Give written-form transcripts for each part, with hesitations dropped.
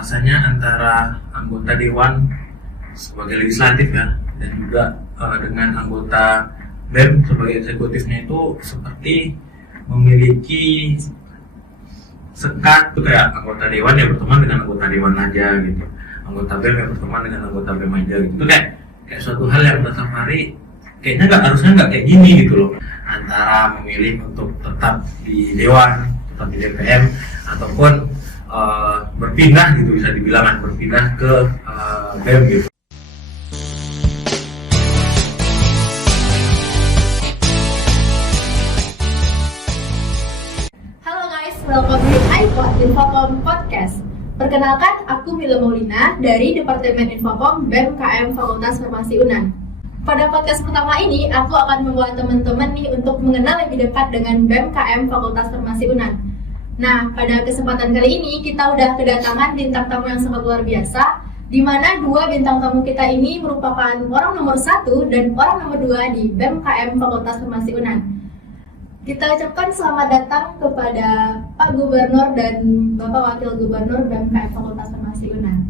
rasanya antara anggota dewan sebagai legislatif ya, dan juga dengan anggota BEM sebagai eksekutifnya itu seperti memiliki sekat tuh, kayak anggota dewan ya berteman dengan anggota dewan aja gitu, anggota BEM ya berteman dengan anggota BEM aja gitu. Itu kayak suatu hal yang menurut Fahri kayaknya harusnya nggak kayak gini gitu loh, antara memilih untuk tetap di dewan, tetap di DPM, ataupun berpindah gitu, bisa dibilang berpindah ke BEM gitu. Welcome to iPod Infocom Podcast. Perkenalkan, aku Mila Maulina dari Departemen Infocom BEM KM Fakultas Farmasi UNAN. Pada podcast pertama ini, aku akan membawa teman-teman nih untuk mengenal lebih dekat dengan BEM KM Fakultas Farmasi UNAN. Nah, pada kesempatan kali ini kita udah kedatangan bintang tamu yang sangat luar biasa, di mana dua bintang tamu kita ini merupakan orang nomor 1 dan orang nomor 2 di BEM KM Fakultas Farmasi UNAN. Kita ucapkan selamat datang kepada Pak Gubernur dan Bapak Wakil Gubernur BEM KM Fakultas Farmasi UNAN.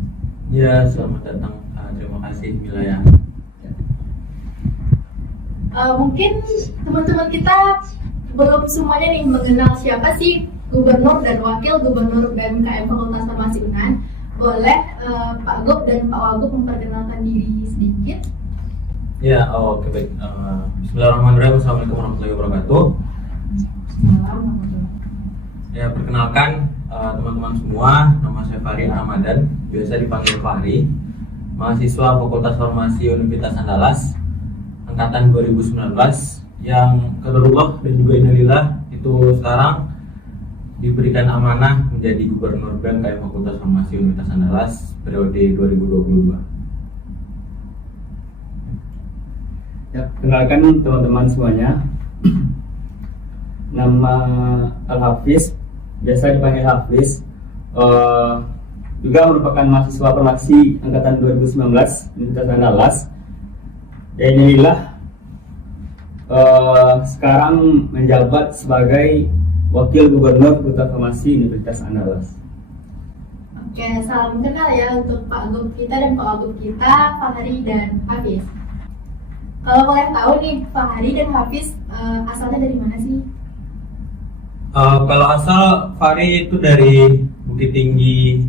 Ya, selamat datang. Terima kasih Mila ya. Mungkin teman-teman kita belum semuanya nih mengenal siapa sih Gubernur dan Wakil Gubernur BEM KM Fakultas Farmasi UNAN. Boleh Pak Gub dan Pak Wagub memperkenalkan diri sedikit? Ya, oke baik. Bismillahirrahmanirrahim. Assalamualaikum warahmatullahi wabarakatuh. Ya, perkenalkan teman-teman semua, nama saya Fahri Ramadan, biasa dipanggil Fahri, mahasiswa Fakultas Farmasi Universitas Andalas, angkatan 2019, yang qadarullah dan juga innalillah itu sekarang diberikan amanah menjadi Gubernur BEM KM Fakultas Farmasi Universitas Andalas periode 2022. Ya, kenalkan teman-teman semuanya. Nama Al-Hafiz, biasa dipanggil Hafiz, juga merupakan mahasiswa farmasi angkatan 2019 Universitas Andalas. Ya, inilah sekarang menjabat sebagai Wakil Gubernur Fakultas Farmasi Universitas Andalas. Oke, salam kenal ya untuk Pak Gub kita dan Pak Wagub kita, Fahri dan Hafiz. Kalau kalian tahu nih, Fahri dan Hafiz asalnya dari mana sih? Kalau asal Fahri itu dari Bukit Tinggi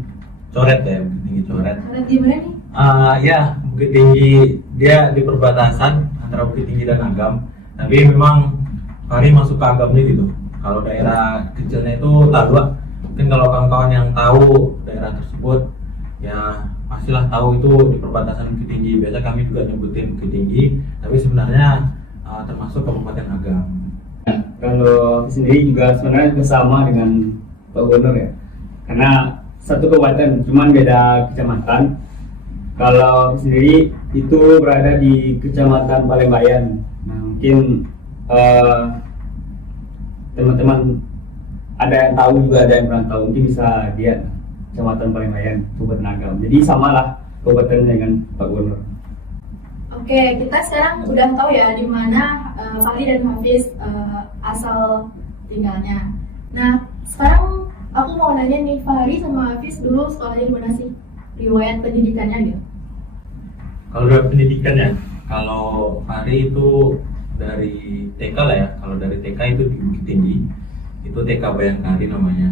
Coret ya, Bukit Tinggi Coret. Coret di mana nih? Ya, Bukit Tinggi, dia di perbatasan antara Bukit Tinggi dan Agam. Tapi memang Fahri masuk ke Agamnya gitu. Kalau daerah kecilnya itu Talua. Mungkin kalau kawan-kawan yang tahu daerah tersebut, ya pastilah tahu itu di perbatasan Bukit Tinggi. Biasa kami juga nyebutin Bukit Tinggi, tapi sebenarnya termasuk Kabupaten Agam. Nah, kalau sendiri juga sebenarnya sama dengan Pak Gubernur ya, karena satu kabupaten, cuman beda kecamatan. Kalau sendiri itu berada di Kecamatan Palembayan. Nah, mungkin teman-teman ada yang tahu juga, ada yang kurang tahu, mungkin bisa lihat Kecamatan Palembayan, Kabupaten Agam. Jadi samalah kabupaten dengan Pak Gubernur. Oke, kita sekarang udah tahu ya di mana Fahri dan Hafiz asal tinggalnya. Nah, sekarang aku mau nanya nih, Fahri sama Hafiz dulu sekolahnya di mana sih? Riwayat pendidikannya gitu. Kalau dari pendidikan ya, kalau Fahri itu dari TK lah ya. Kalau dari TK itu di Bukit Tinggi, itu TK Bayangkari namanya.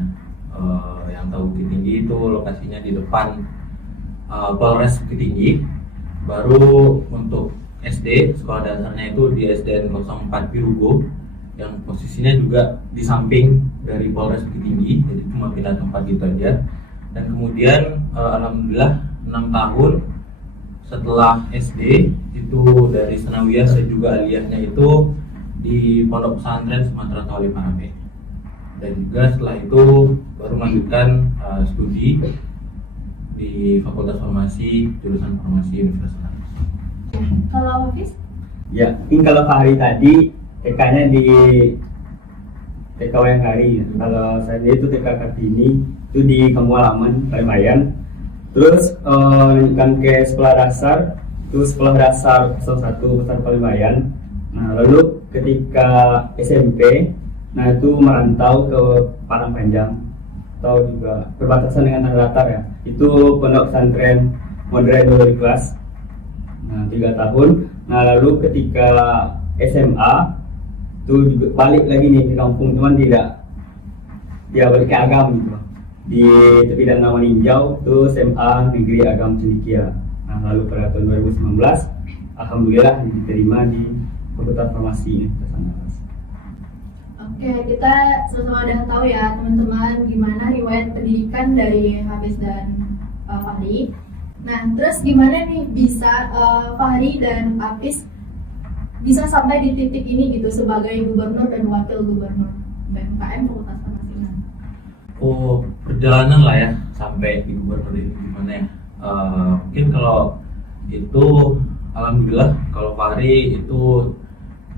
Yang tahu Bukit Tinggi itu lokasinya di depan Polres Bukit Tinggi. Baru untuk SD, sekolah dasarnya itu di SDN 04 Pirugo, yang posisinya juga di samping dari Polres Bukit Tinggi, jadi cuma pindah tempat gitu aja. Dan kemudian alhamdulillah 6 tahun setelah SD itu dari Sanawiyah dan juga aliyahnya itu di Pondok Pesantren Sumatera Tawali Parape. Dan juga setelah itu baru melanjutkan studi di Fakultas Farmasi, jurusan Farmasi Universitas Andalas. Kalau Hafiz? Ya, mungkin kalau Fahri tadi TK-nya di TK Bayangkari. Kalau saya itu TK Kartini, itu di Kampung Halaman, Palembayan. Terus lanjutkan ke sekolah dasar, itu sekolah dasar 01 Besar Palembayan. Nah, lalu ketika SMP, nah itu merantau ke Padang Panjang. atau juga perbatasan dengan Tanah Datar ya. Itu pondok pesantren Modern dulu di kelas. Nah, 3 tahun. Nah, lalu ketika SMA itu juga balik lagi nih ke kampung, cuman tidak balik ke Agam gitu. Di tepi Danau Meninjau itu SMA Negeri Agam Cendekia. Nah, lalu pada tahun 2019 alhamdulillah diterima di Fakultas Farmasi Universitas Andalas. Oke, kita sama-sama udah tahu ya teman-teman gimana riwayat pendidikan dari Hafiz dan Fahri. Nah, terus gimana nih bisa Fahri dan Hafiz bisa sampai di titik ini gitu sebagai gubernur dan wakil gubernur BMKM Fakultas Farmasi Unan? Oh, perjalanan lah ya sampai di gubernur ini gimana ya? Mungkin kalau itu alhamdulillah kalau Fahri itu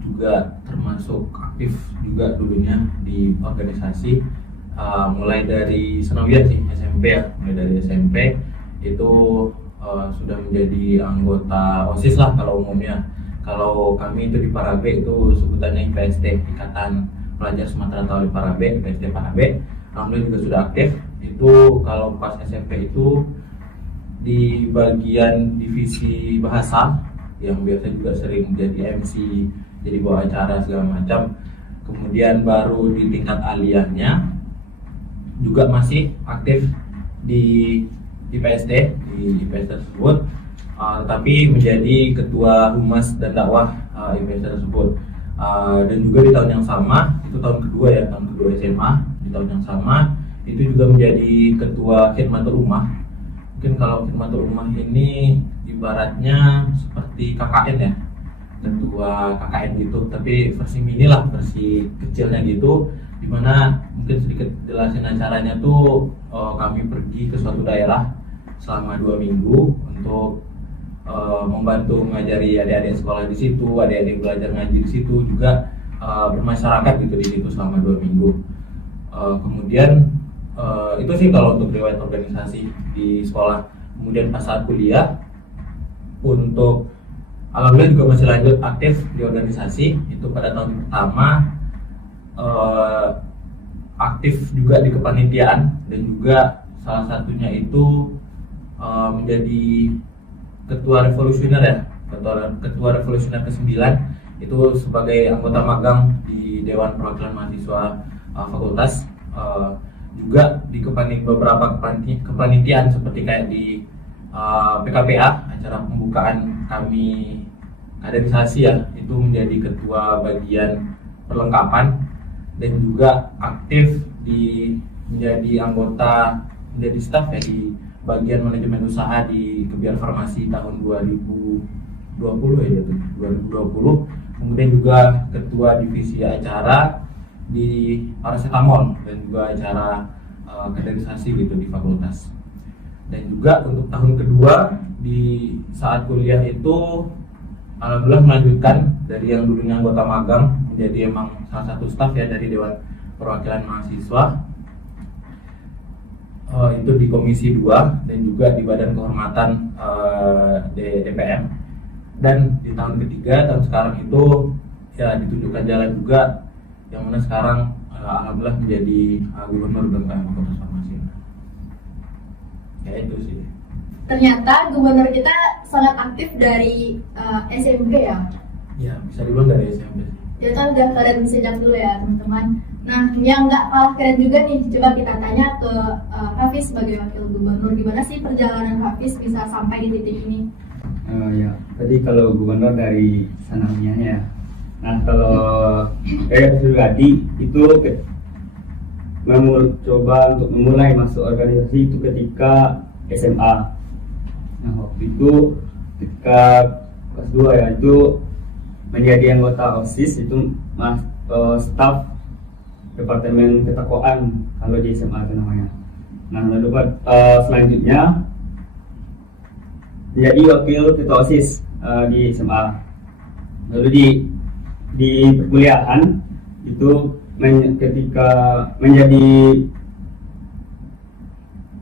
juga termasuk aktif juga dulunya di organisasi, mulai dari Senawiyah sih, SMP ya, mulai dari SMP itu sudah menjadi anggota OSIS lah kalau umumnya. Kalau kami itu di Parabe itu sebutannya IPST, Ikatan Pelajar Sumatera Utara di Parabe, IPST Parabe. Alhamdulillah juga sudah aktif. Itu kalau pas SMP itu di bagian divisi bahasa yang biasa juga sering jadi MC, jadi bawa acara segala macam. Kemudian baru di tingkat aliyahnya juga masih aktif di IPSD, di IPSD tersebut, tetapi menjadi ketua humas dan dakwah IPSD tersebut. Dan juga di tahun yang sama, itu tahun kedua ya, tahun kedua SMA, di tahun yang sama itu juga menjadi ketua khidmatul ummah. Mungkin kalau khidmatul ummah ini ibaratnya seperti KKN ya, ketua KKN gitu, tapi versi mini lah, versi kecilnya gitu, dimana mungkin sedikit jelasin acaranya tuh kami pergi ke suatu daerah selama 2 minggu untuk membantu mengajari adik-adik sekolah di situ, adik-adik belajar ngaji di situ, juga bermasyarakat gitu di situ selama 2 minggu. Kemudian itu sih kalau untuk riwayat organisasi di sekolah. Kemudian pas saat kuliah, untuk alhamdulillah juga masih lanjut aktif di organisasi. Itu pada tahun pertama aktif juga di kepanitiaan, dan juga salah satunya itu menjadi ketua revolusioner ya, ketua revolusioner ke-9 itu sebagai anggota magang di Dewan Perwakilan Mahasiswa Fakultas. Juga di beberapa kepanitiaan seperti kayak di PKPA, acara pembukaan kami kaderisasi ya, itu menjadi ketua bagian perlengkapan, dan juga aktif menjadi anggota, menjadi staf ya di bagian manajemen usaha di Kebiar Farmasi tahun 2020 ya, 2020. Kemudian juga ketua divisi acara di paracetamol, dan juga acara kaderisasi gitu di fakultas. Dan juga untuk tahun kedua di saat kuliah itu alhamdulillah melanjutkan dari yang dulunya anggota magang menjadi emang salah satu staf ya dari Dewan Perwakilan Mahasiswa, itu di Komisi 2 dan juga di Badan Kehormatan DPM. Dan di tahun ketiga, tahun sekarang itu ya ditunjukkan jalan juga, yang mana sekarang alhamdulillah menjadi gubernur BMKM Fakultas Farmasi. Ya itu sih. Ternyata gubernur kita sangat aktif dari SMP ya. Ya, bisa dibilang dari SMP sih. Dia kan udah keren sejak dulu ya teman-teman. Nah, yang nggak kalah keren juga nih, coba kita tanya ke Hafiz sebagai wakil gubernur, gimana sih perjalanan Hafiz bisa sampai di titik ini? Ya, tadi kalau gubernur dari sananya ya. Nah, kalau saya pribadi itu coba untuk memulai masuk organisasi itu ketika SMA. Nah, waktu itu ketika kelas 2 ya, itu menjadi anggota OSIS, itu staf Departemen Ketakwaan kalau di SMA itu namanya. Nah, lalu selanjutnya menjadi wakil ketua OSIS di SMA. Lalu di perkuliahan itu ketika menjadi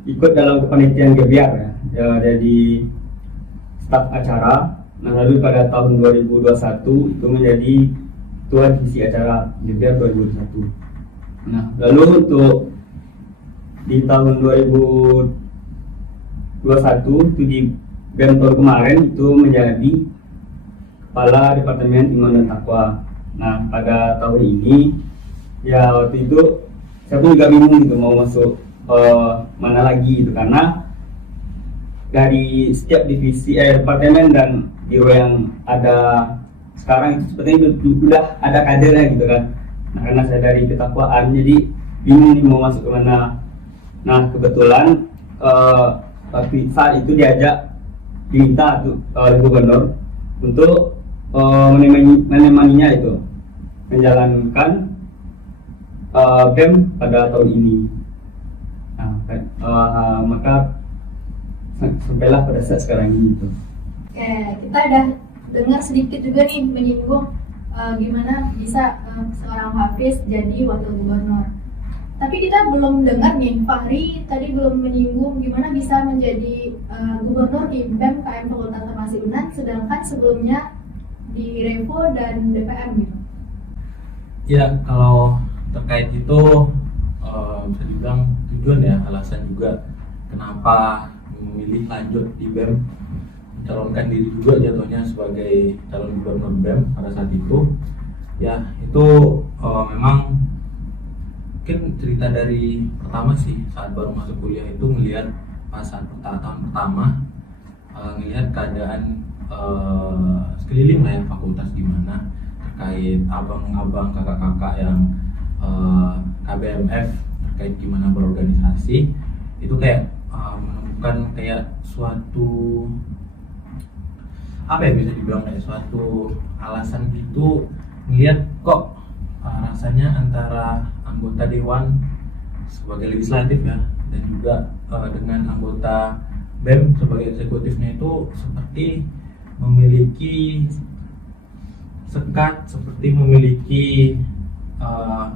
ikut dalam kepanitiaan Gebiar ya, jadi staf acara. Nah, lalu pada tahun 2021 itu menjadi ketua divisi acara Gebiar 2021. Nah, lalu untuk di tahun 2021 itu di BEM tahun kemarin itu menjadi Kepala Departemen Iman dan Takwa. Nah, pada tahun ini ya waktu itu saya pun juga bingung gitu mau masuk mana lagi gitu, karena dari setiap divisi departemen dan biro yang ada sekarang itu sepertinya sudah ada kadernya gitu kan. Nah, karena saya dari ketakwaan jadi bingung nih mau masuk ke mana. Nah, kebetulan saat itu diminta oleh gubernur untuk menemaninya itu menjalankan BEM pada tahun ini. Nah, maka sampailah pada saat sekarang ini gitu. Oke, kita udah dengar sedikit juga nih menyinggung gimana bisa seorang Hafiz jadi wakil gubernur. Tapi kita belum dengar nih, Fahri tadi belum menyinggung gimana bisa menjadi gubernur di BEM KM Fakultas Farmasi UNAN, sedangkan sebelumnya di Revo dan DPM gitu. Ya, kalau terkait itu bisa dibilang tujuan ya, alasan juga kenapa memilih lanjut di BEM, mencalonkan diri juga jatuhnya sebagai calon gubernur BEM pada saat itu. Ya, itu memang mungkin cerita dari pertama sih, saat baru masuk kuliah itu ngelihat pas saat tahun pertama ngelihat keadaan sekeliling lah ya fakultas gimana, terkait abang-abang kakak-kakak yang KBMF, terkait gimana berorganisasi, itu kayak menemukan kayak suatu apa ya, bisa dibilang kayak suatu alasan gitu, ngelihat kok rasanya antara anggota dewan sebagai legislatif ya dan juga dengan anggota BEM sebagai eksekutifnya itu seperti memiliki sekat, seperti memiliki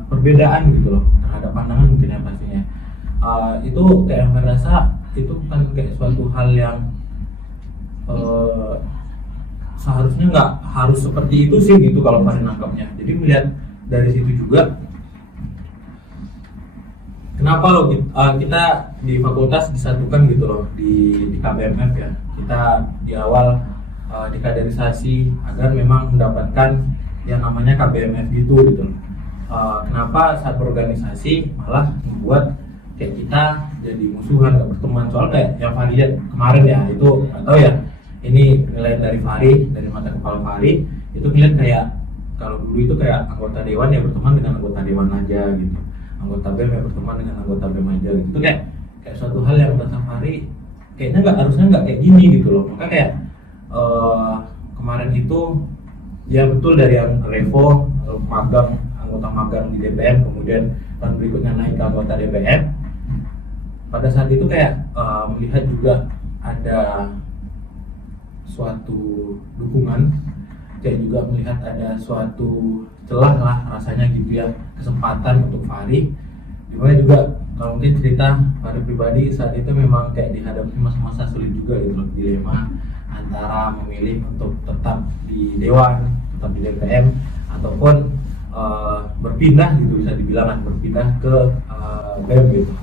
perbedaan gitu loh terhadap pandangan mungkin ya pastinya. Itu kayak merasa itu bukan kayak suatu hal yang seharusnya nggak harus seperti itu sih gitu kalau pada nangkapnya. Jadi melihat dari situ juga kenapa loh kita di fakultas disatukan gitu loh di KBMF ya. Kita di awal dikaderisasi agar memang mendapatkan yang namanya KBMF gitu. Kenapa saat berorganisasi malah membuat kayak kita jadi musuhan, gak berteman? Soal kayak yang Fahri lihat kemarin ya, itu nggak tahu ya, ini penilaian dari Fahri, dari mata kepala Fahri, itu ngeliat kayak kalau dulu itu kayak anggota dewan ya berteman dengan anggota dewan aja gitu, anggota BEM ya berteman dengan anggota BEM aja gitu. Itu kayak suatu hal yang merasa Fahri kayaknya harusnya nggak kayak gini gitu loh. Maka kayak kemarin itu ya betul dari yang Revo magang, anggota magang di DPM, kemudian tahun berikutnya naik ke anggota DPM. Pada saat itu kayak melihat juga ada suatu dukungan, kayak juga melihat ada suatu celah lah rasanya gitu ya, kesempatan untuk Fahri. Dimana juga kalau mungkin cerita Fahri pribadi saat itu memang kayak dihadapi masa-masa sulit juga gitu loh, dilema antara memilih untuk tetap di Dewan, tetap di DPM, ataupun berpindah gitu, bisa dibilang berpindah ke BEM gitu.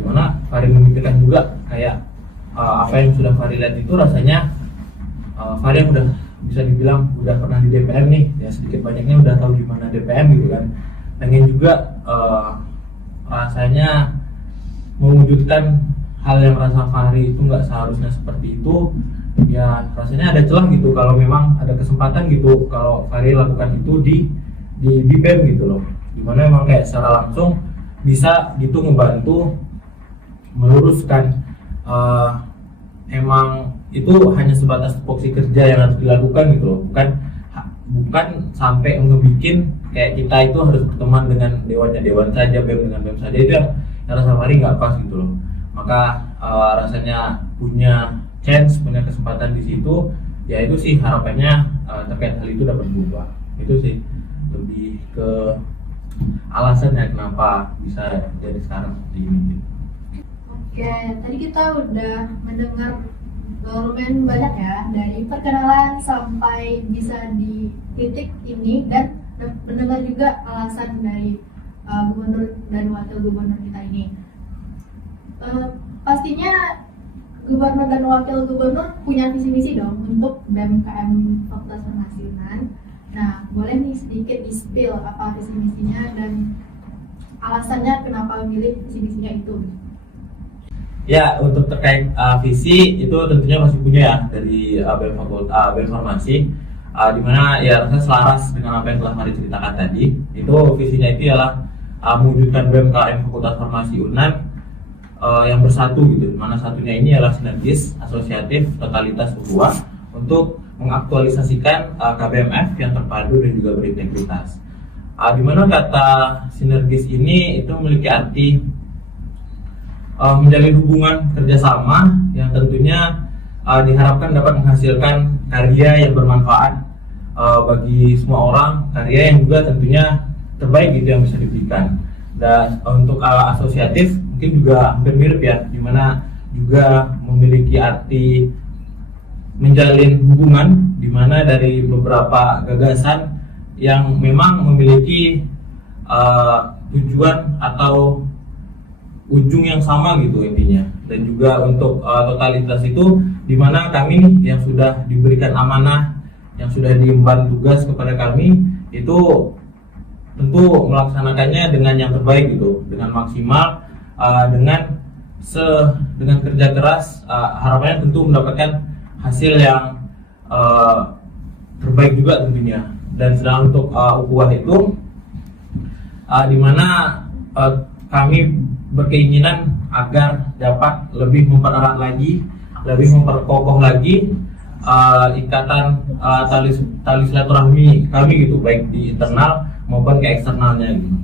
Dimana Fahri memikirkan juga kayak apa yang sudah Fahri lihat itu rasanya Fahri yang udah bisa dibilang udah pernah di DPM nih ya, sedikit banyaknya udah tahu gimana DPM gitu kan, pengen juga rasanya mewujudkan hal yang rasa Fahri itu nggak seharusnya seperti itu ya. Rasanya ada celah gitu kalau memang ada kesempatan gitu kalau Fahri lakukan itu di BEM gitu loh, dimana memang kayak secara langsung bisa gitu membantu meluruskan emang itu hanya sebatas tupoksi kerja yang harus dilakukan gitu loh, bukan sampai ngebikin kayak kita itu harus berteman dengan dewannya dewan saja, BEM dengan BEM saja. Itu yang rasa Fahri nggak pas gitu loh. Maka rasanya punya chance, punya kesempatan di situ, ya itu sih harapannya terkait hal itu dapat berubah. Itu sih lebih ke alasannya kenapa bisa jadi sekarang seperti ini gitu. Oke, tadi kita udah mendengar lumayan banyak ya, dari perkenalan sampai bisa di titik ini, dan mendengar juga alasan dari gubernur dan wakil gubernur kita ini. Pastinya gubernur dan wakil gubernur punya visi misi dong untuk BMKM Fakultas Farmasi UNAN. Nah, boleh nih sedikit di-spill apa visi misinya dan alasannya kenapa memilih visi misinya itu? Ya, untuk terkait visi itu tentunya masih punya ya dari BEM Farmasi, di mana ya rasanya selaras dengan apa yang telah Fahri ceritakan tadi. Itu visinya itu ialah mewujudkan BMKM Fakultas Farmasi UNAN yang bersatu gitu. Mana satunya ini adalah sinergis, asosiatif, totalitas, ukhuwah untuk mengaktualisasikan KBMF yang terpadu dan juga berintegritas. Di mana kata sinergis ini itu memiliki arti menjalin hubungan kerjasama yang tentunya diharapkan dapat menghasilkan karya yang bermanfaat bagi semua orang, karya yang juga tentunya terbaik gitu yang bisa diberikan. Dan untuk asosiatif mungkin juga hampir mirip ya, dimana juga memiliki arti menjalin hubungan, dimana dari beberapa gagasan yang memang memiliki tujuan atau ujung yang sama gitu intinya. Dan juga untuk totalitas itu dimana kami yang sudah diberikan amanah, yang sudah diemban tugas kepada kami itu tentu melaksanakannya dengan yang terbaik gitu, dengan maksimal, dengan kerja keras, harapannya tentu mendapatkan hasil yang terbaik juga tentunya. Dan sedang untuk ukhuwah itu dimana kami berkeinginan agar dapat lebih mempererat lagi, lebih memperkokoh lagi ikatan tali silaturahmi kami gitu, baik di internal maupun ke eksternalnya gitu.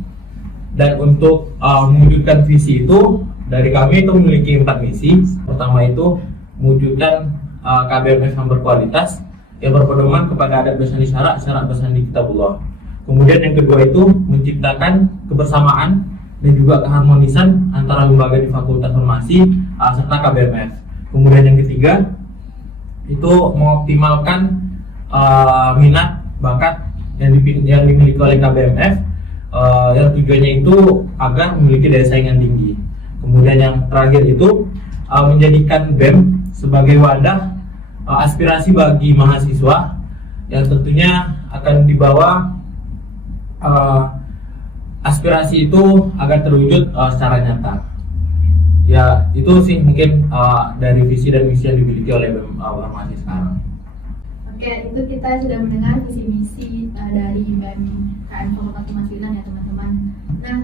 Dan untuk mewujudkan visi itu dari kami itu memiliki 4 misi. Pertama itu mewujudkan KBMF yang berkualitas yang berpedoman kepada adab dan syarat dan kitabullah. Kemudian yang kedua itu menciptakan kebersamaan dan juga keharmonisan antara lembaga di Fakultas Farmasi serta KBMF. Kemudian yang ketiga itu mengoptimalkan minat bakat yang dimiliki oleh KBMF yang tujuannya itu agar memiliki daya saing yang tinggi. Kemudian yang terakhir itu menjadikan BEM sebagai wadah aspirasi bagi mahasiswa yang tentunya akan dibawa aspirasi itu agar terwujud secara nyata. Ya, itu sih mungkin dari visi dan misi yang dimiliki oleh BEM Farmasi sekarang. Oke, itu kita sudah mendengar visi misi dari BEM KM Fakultas Farmasi UNAN ya teman-teman. Nah,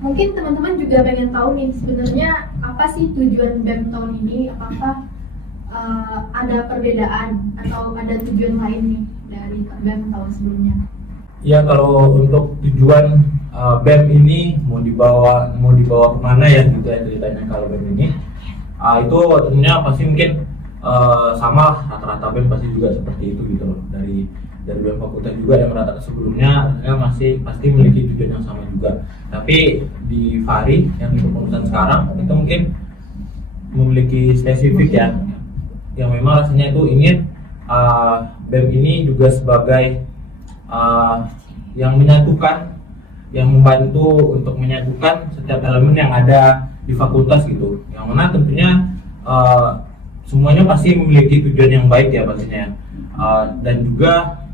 mungkin teman-teman juga pengen tahu nih sebenarnya apa sih tujuan BEM tahun ini? Apakah ada perbedaan atau ada tujuan lain nih dari BEM tahun sebelumnya? Ya, kalau untuk tujuan BEM ini mau dibawa kemana ya gitu ya ceritanya. Kalau BEM ini itu tentunya pasti mungkin sama rata-rata BEM pasti juga seperti itu gitu loh. Dari BEM fakultas juga yang rata sebelumnya ya masih pasti memiliki tujuan yang sama juga. Tapi di Fahri yang di kepengurusan sekarang itu mungkin memiliki spesifik ya, yang memang rasanya itu ingin BEM ini juga sebagai yang menyatukan, yang membantu untuk menyatukan setiap elemen yang ada di fakultas gitu, yang mana tentunya semuanya pasti memiliki tujuan yang baik ya pastinya, dan juga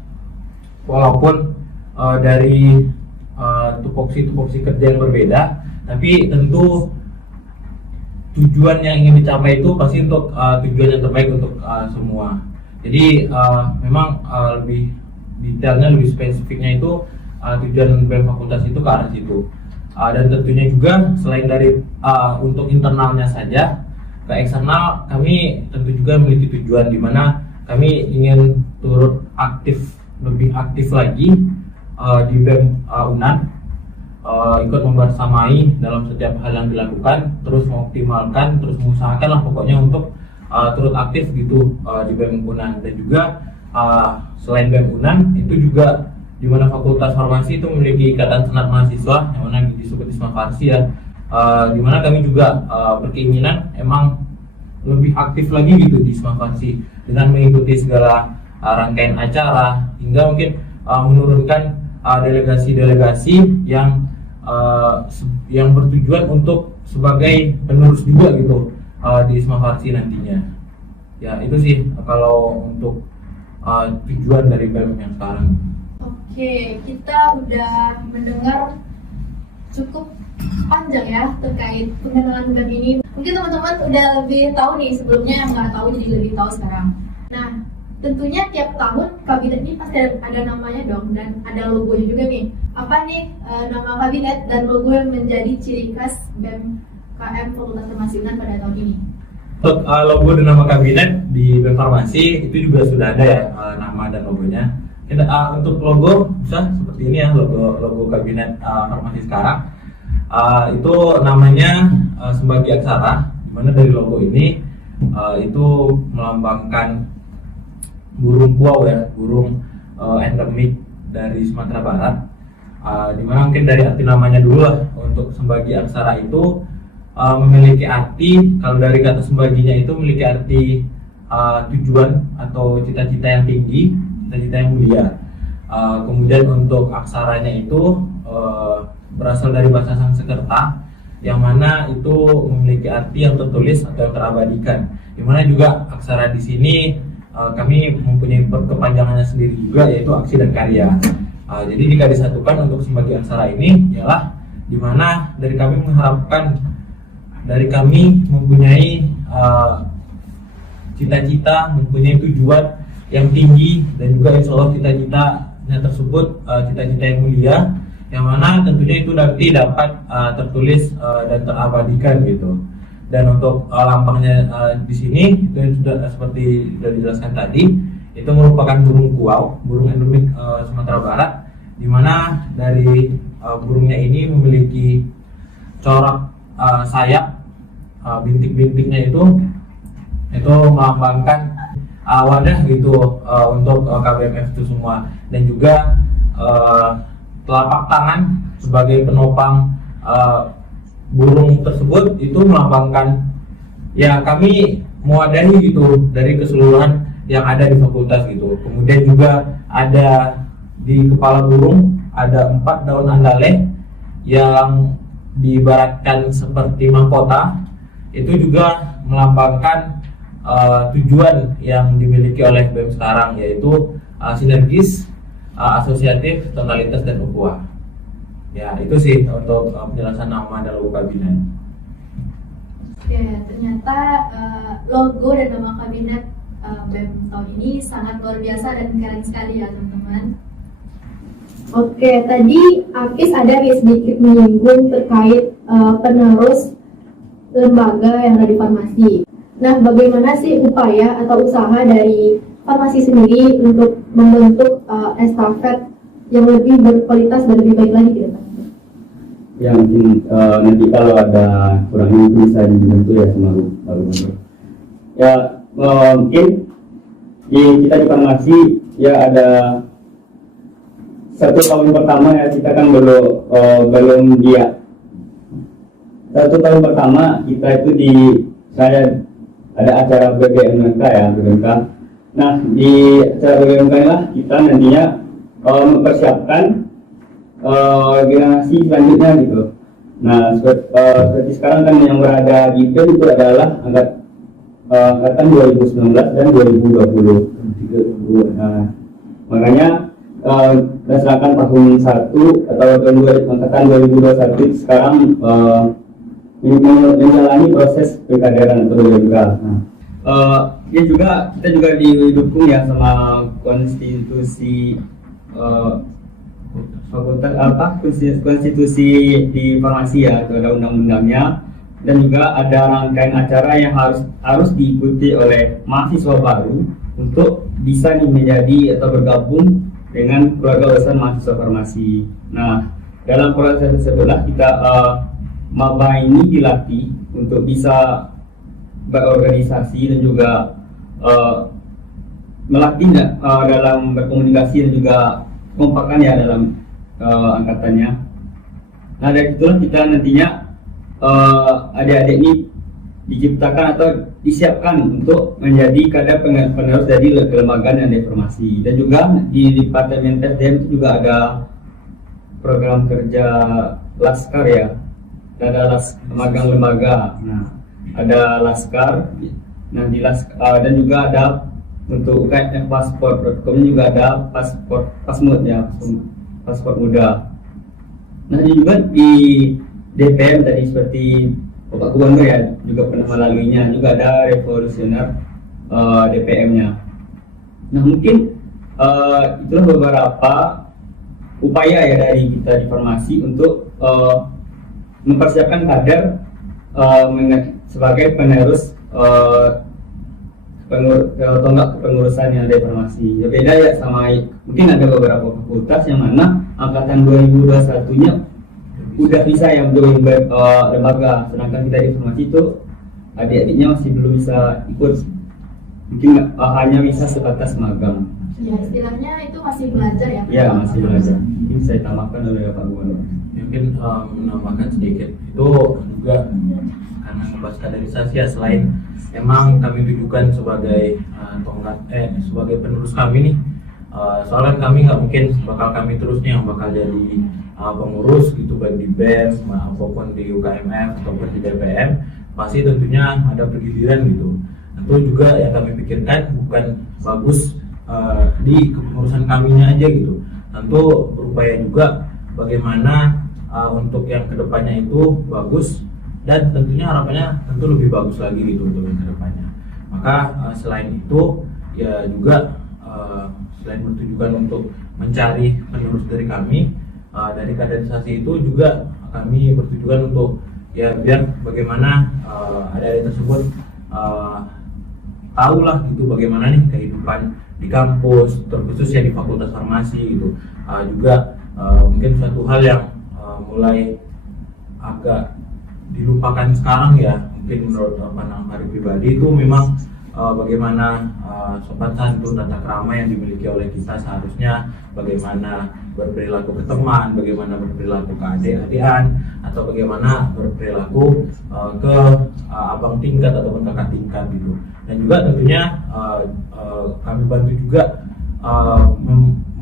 walaupun dari tupoksi kerja yang berbeda, tapi tentu tujuan yang ingin dicapai itu pasti untuk tujuan yang terbaik untuk semua. Jadi memang lebih detailnya, lebih spesifiknya itu tujuan BEM fakultas itu ke arah situ. Dan tentunya juga selain dari untuk internalnya saja, ke eksternal kami tentu juga memiliki tujuan di mana kami ingin turut lebih aktif lagi di BEM UNAN, ikut membersamai dalam setiap hal yang dilakukan, terus mengoptimalkan, terus mengusahakan lah pokoknya untuk turut aktif gitu di BEM UNAN. Dan juga selain BEM UNAN itu juga di mana Fakultas Farmasi itu memiliki ikatan senat mahasiswa yang mana disebut Isma Farsi ya, di mana kami juga berkeinginan emang lebih aktif lagi gitu di Isma Farsi dengan mengikuti segala rangkaian acara hingga mungkin menurunkan delegasi-delegasi yang bertujuan untuk sebagai penerus juga gitu di Isma Farsi nantinya. Ya itu sih kalau untuk tujuan dari BEM yang sekarang. Oke, kita udah mendengar cukup panjang ya terkait pengenalan BEM ini. Mungkin teman-teman udah lebih tahu nih, sebelumnya yang nggak tahu jadi lebih tahu sekarang. Nah, tentunya tiap tahun kabinet ini pasti ada namanya dong, dan ada logonya juga nih. Apa nih nama kabinet dan logo yang menjadi ciri khas BEM KM Fakultas Farmasi Unan pada tahun ini? Untuk logo dan nama kabinet di BEM Farmasi itu juga sudah ada ya, nama dan logonya. Untuk logo bisa seperti ini ya, logo kabinet farmasi sekarang. Itu namanya Sembagi Aksara, dimana dari logo ini itu melambangkan burung kuau ya, burung endemik dari Sumatera Barat. Dimana mungkin dari arti namanya dulu lah, untuk Sembagi Aksara itu memiliki arti, kalau dari kata sembaginya itu memiliki arti tujuan atau cita-cita yang tinggi, cita-cita yang mulia. Kemudian untuk aksaranya itu berasal dari bahasa Sanskerta, yang mana itu memiliki arti yang tertulis atau yang terabadikan. Dimana juga aksara di sini kami mempunyai kepanjangannya sendiri juga, yaitu aksi dan karya. Jadi jika disatukan untuk Sembagi Aksara ini ialah dimana dari kami mengharapkan, dari kami mempunyai cita-cita, mempunyai tujuan yang tinggi, dan juga insya Allah cita-citanya tersebut cita-cita yang mulia, yang mana tentunya itu nanti dapat tertulis dan terabadikan gitu. Dan untuk lambangnya di sini itu sudah seperti sudah dijelaskan tadi, itu merupakan burung kuau, burung endemik Sumatera Barat, di mana dari burungnya ini memiliki corak sayap, bintik-bintiknya itu melambangkan wadah gitu untuk KBMF itu semua, dan juga telapak tangan sebagai penopang burung tersebut itu melambangkan ya kami mewadahi gitu dari keseluruhan yang ada di fakultas gitu. Kemudian juga ada di kepala burung ada 4 daun andaleh yang diibaratkan seperti mahkota, itu juga melambangkan tujuan yang dimiliki oleh BEM sekarang, yaitu sinergis, asosiatif, totalitas, dan ukhuwah. Ya itu sih untuk penjelasan nama dan logo kabinet. Oke, ternyata logo dan nama kabinet BEM tahun ini sangat luar biasa dan keren sekali ya teman-teman. Oke, tadi Apis ada nih sedikit menyinggung terkait penerus lembaga yang ada di farmasi. Nah, bagaimana sih upaya atau usaha dari farmasi sendiri untuk membentuk estafet yang lebih berkualitas dan lebih baik lagi ke depan? Ya mungkin nanti kalau ada kurangnya bisa dibantu ya sama baru. Ya mungkin kita di farmasi ya ada 1 tahun pertama ya, kita kan belum dia 1 tahun pertama kita itu saya ada acara BBMK ya, BBMK. Nah di acara BBMK lah kita nantinya mempersiapkan generasi selanjutnya gitu. Nah seperti sekarang kan yang berada di BEM itu adalah angkatan 2019 dan 2020. Nah makanya berdasarkan tahun 1 atau angkatan 2021 sekarang menjalani proses pekaderan atau BMK. Dia juga kita juga didukung ya sama konstitusi konstitusi di farmasi ya, itu ada undang-undangnya, dan juga ada rangkaian acara yang harus diikuti oleh mahasiswa baru untuk bisa menjadi atau bergabung dengan keluarga besar mahasiswa farmasi. Nah, dalam proses tersebutlah kita maba ini dilatih untuk bisa berorganisasi dan juga melatih dalam berkomunikasi dan juga kompakan ya dalam angkatannya. Nah dari itulah kita nantinya adik-adik ini diciptakan atau disiapkan untuk menjadi kader penerus dari kelembagaan dan reformasi. Dan juga di Departemen SDM itu juga ada program kerja Laskar ya, ada magang lembaga. Nah, ada laskar. Nah, di dan juga ada untuk UKM paspor.com juga ada pasmud ya, paspor muda. Nah, juga di DPM tadi seperti Bapak Gubernur ya juga pernah melaluinya, juga ada revolusioner DPM-nya. Nah, mungkin itulah beberapa upaya ya dari kita di Farmasi untuk mempersiapkan kader sebagai penerus kepengurusan yang ada di Farmasi. Ya beda ya sama mungkin ada beberapa fakultas yang mana angkatan 2021-nya udah bisa yang join lembaga, sedangkan kita di Farmasi itu adik-adiknya masih belum bisa ikut, mungkin hanya bisa sebatas magang. Ya, istilahnya itu masih belajar ya? Ya, masih belajar. Mungkin saya tambahkan oleh Pak Gubernur. Mungkin menambahkan sedikit itu juga karena membahas kaderisasi ya, selain memang kami tujukan sebagai sebagai penerus kami nih, soalnya kami nggak mungkin bakal kami terusnya yang bakal jadi pengurus gitu, baik di BEM maupun di UKMF ataupun di DPM, pasti tentunya ada pergiliran gitu. Tentu juga yang kami pikirkan bukan bagus di kepengurusan kaminya aja gitu, tentu berupaya juga bagaimana untuk yang kedepannya itu bagus, dan tentunya harapannya tentu lebih bagus lagi gitu untuk yang kedepannya. Maka selain itu ya juga selain bertujuan untuk mencari penerus dari kami, dari kaderisasi itu juga kami bertujuan untuk ya biar bagaimana adik-adik tersebut tahulah gitu bagaimana nih kehidupan di kampus, terkhusus ya di Fakultas Farmasi gitu. Juga mungkin suatu hal yang mulai agak dilupakan sekarang ya, mungkin menurut pandangan Fahri pribadi itu memang bagaimana sopan santun, tata krama yang dimiliki oleh kita seharusnya, bagaimana berperilaku ke teman, bagaimana berperilaku ke adik-adikan, atau bagaimana berperilaku ke abang tingkat ataupun kakak tingkat gitu. Dan juga tentunya kami bantu juga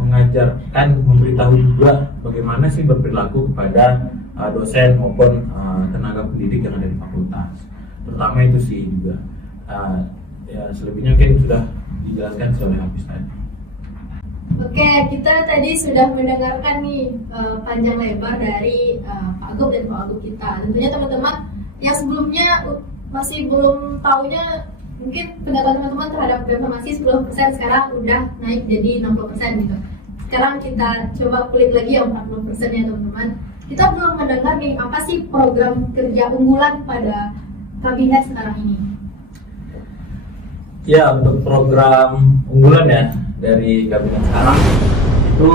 mengajarkan, memberitahu juga bagaimana sih berperilaku kepada dosen maupun tenaga pendidik yang ada di fakultas. Terutama itu sih juga. Ya selebihnya mungkin sudah dijelaskan oleh Hafiz tadi. Oke, kita tadi sudah mendengarkan nih panjang lebar dari Pak Gub dan Pak Wagub kita. Tentunya teman-teman yang sebelumnya masih belum tahunya, mungkin pendapat teman-teman terhadap Farmasi 10%, sekarang udah naik jadi 60% gitu. Sekarang kita coba kulik lagi yang 40% ya teman-teman. Kita belum mendengar nih apa sih program kerja unggulan pada kabinet sekarang ini. Ya, untuk program unggulan ya dari kabinet sekarang itu